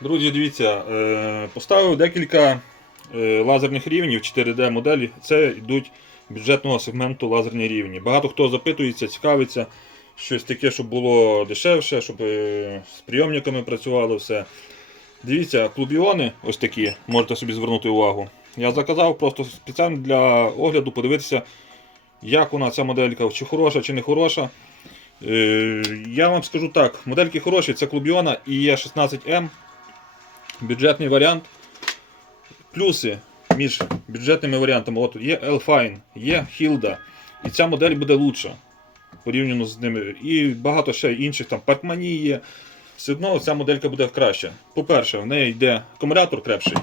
Друзі, дивіться, е, поставив декілька е, лазерних рівнів 4D моделі. Це йдуть бюджетного сегменту лазерні рівні. Багато хто запитується, цікавиться, щось таке, щоб було дешевше, щоб е, з прийомниками працювало все. Дивіться, клубіони ось такі, можете собі звернути увагу. Я заказав просто спеціально для огляду подивитися, як вона ця моделька, чи хороша, чи не хороша. Я вам скажу так, модельки хороші, це клубіона і Е16М. Бюджетний варіант. Плюси між бюджетними варіантами. От є L-Fine, є Hilda. І ця модель буде лучша порівняно з ними. І багато ще інших там Паркмані є. Все одно ця моделька буде краща. По-перше, в неї йде акумулятор крепший.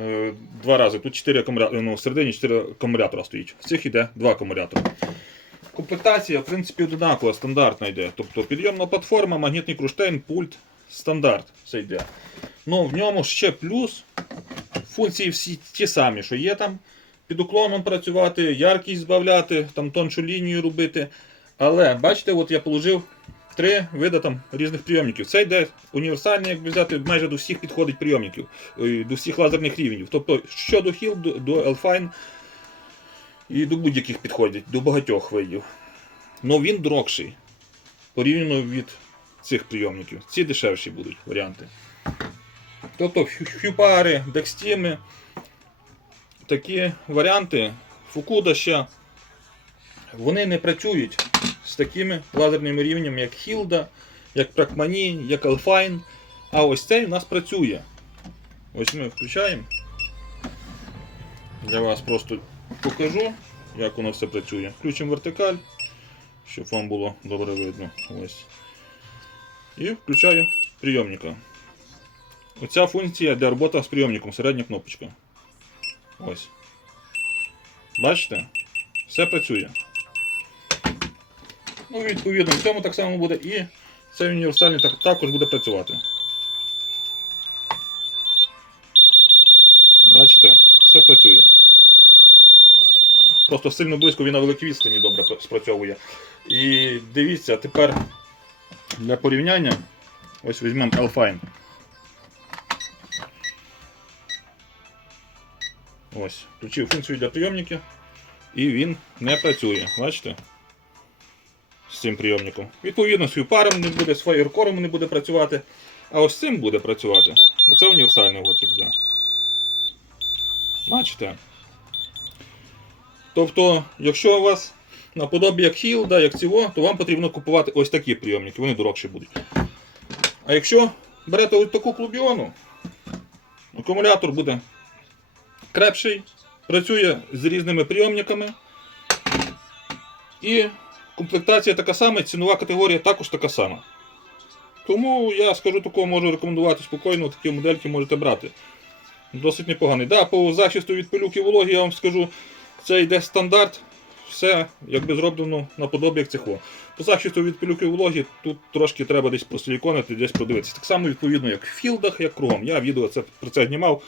Е, Два рази. Тут 4 акумулятора, ну, всередині 4 акумулятора стоїть. В цих йде 2 акумулятора. Комплектація, в принципі, одинакова, стандартна йде. Тобто підйомна платформа, магнітний круштейн, пульт, стандарт. Все йде. Ну, в ньому ще плюс. Функції всі ті самі, що є там. Під уклоном працювати, яркість збавляти, там тоншу лінію робити. Але бачите, от я положив три види там різних прийомників. Це йде універсальний, як би взяти, майже до всіх підходить прийомників, е, до всіх лазерних рівнів. Тобто, що до Hill, до, до L-Fine і до будь-яких підходять, до багатьох видів. Ну він дорогший. Порівняно від цих прийомників. Ці дешевші будуть варіанти. Тобто хю- хюпари, декстіми, такі варіанти, Фукуда ще, вони не працюють з такими лазерними рівнями, як Hilda, як Pracmani, як Alfine. А ось цей у нас працює. Ось ми включаємо. Для вас просто покажу, як воно все працює. Включимо вертикаль, щоб вам було добре видно. Ось. І включаю прийомника. Оця функція для роботи з прийомником, середня кнопочка. Ось. Бачите? Все працює. Ну, відповідно, в цьому так само буде і цей універсальний так, також буде працювати. Бачите? Все працює. Просто сильно близько він на великій відстані добре спрацьовує. І дивіться, тепер для порівняння ось візьмемо Alfine. Ось, включив функцію для прийомників і він не працює. Бачите? З цим прийомником. Відповідно, з паром не буде, з фаєркором не буде працювати. А ось цим буде працювати. Бо це універсальний от йде. Бачите? Тобто, якщо у вас наподобі як Hilda, як цього, то вам потрібно купувати ось такі прийомники, вони дорогші будуть. А якщо берете ось таку клубіону, акумулятор буде крепший, працює з різними прийомниками. І комплектація така сама, цінова категорія також така сама. Тому я скажу такого, можу рекомендувати спокійно, такі модельки можете брати. Досить непоганий. Да, по захисту від пилюки вологи я вам скажу, це йде стандарт. Все якби зроблено наподобі як цехо. По захисту від пилюки вологи тут трошки треба десь просиліконити, десь подивитися. Так само відповідно, як в філдах, як кругом. Я відео це, про це знімав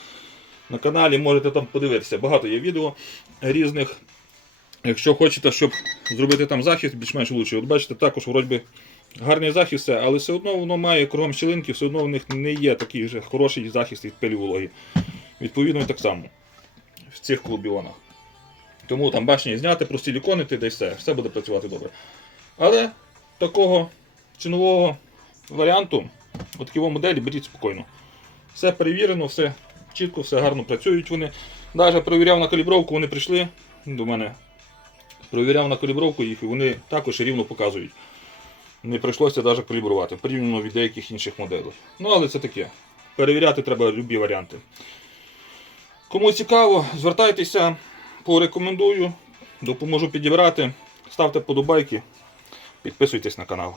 на каналі, можете там подивитися. Багато є відео різних. Якщо хочете, щоб зробити там захист більш-менш лучший. От бачите, також вроді гарний захист, але все одно воно має кругом щілинки, все одно в них не є такий вже хороший захист від пилі вологи. Відповідно, так само в цих клубіонах. Тому там башні зняти, простіліконити, де все, все буде працювати добре. Але такого цінового варіанту, от такого моделі беріть спокійно. Все перевірено, все чітко, все гарно працюють вони. Навіть перевіряв на калібровку, вони прийшли до мене. Провіряв на калібровку їх і вони також рівно показують. Не прийшлося навіть калібрувати, порівняно від деяких інших моделей. Ну, але це таке. Перевіряти треба любі варіанти. Кому цікаво, звертайтеся, порекомендую, допоможу підібрати. Ставте подобайки, підписуйтесь на канал.